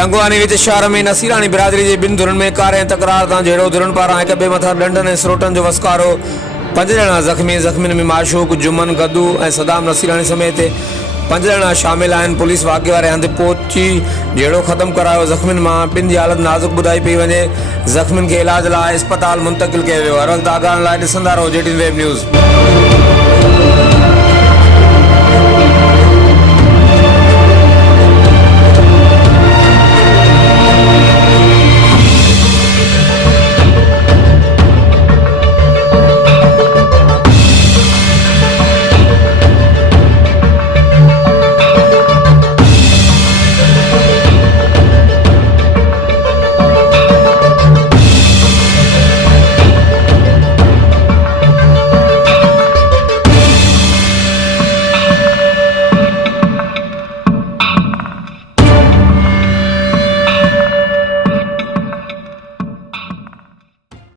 تنگواڻي وچ شهر ۾ نصيراڻي برادري جي ٻن ڌرن ۾ ڪارنهن تڪرار تان جهيڙو ڌرن پاران هڪ ٻئي مٿاں ڏنڊن ۽ سروٽن جو وسڪارو 5 ॼणा ज़ख़्मी ज़ख़्मियुनि में माशूक जुमन गदू ऐं सदाम नसीराणी समेत 5 ॼणा शामिल आहिनि। पुलिस वाक़े वारे हंधि पहुची जहिड़ो ख़त्म करायो। ज़ख़्मियुनि मां 2 जी हालत नाज़ुक ॿुधाई पई वञे। ज़ख़्मियुनि खे इलाज लाइ अस्पताल मुंतक़िल कयो वियो। हर वक़्तु आगाहनि लाइ ॾिसंदा रहो JTN वेब न्यूज़।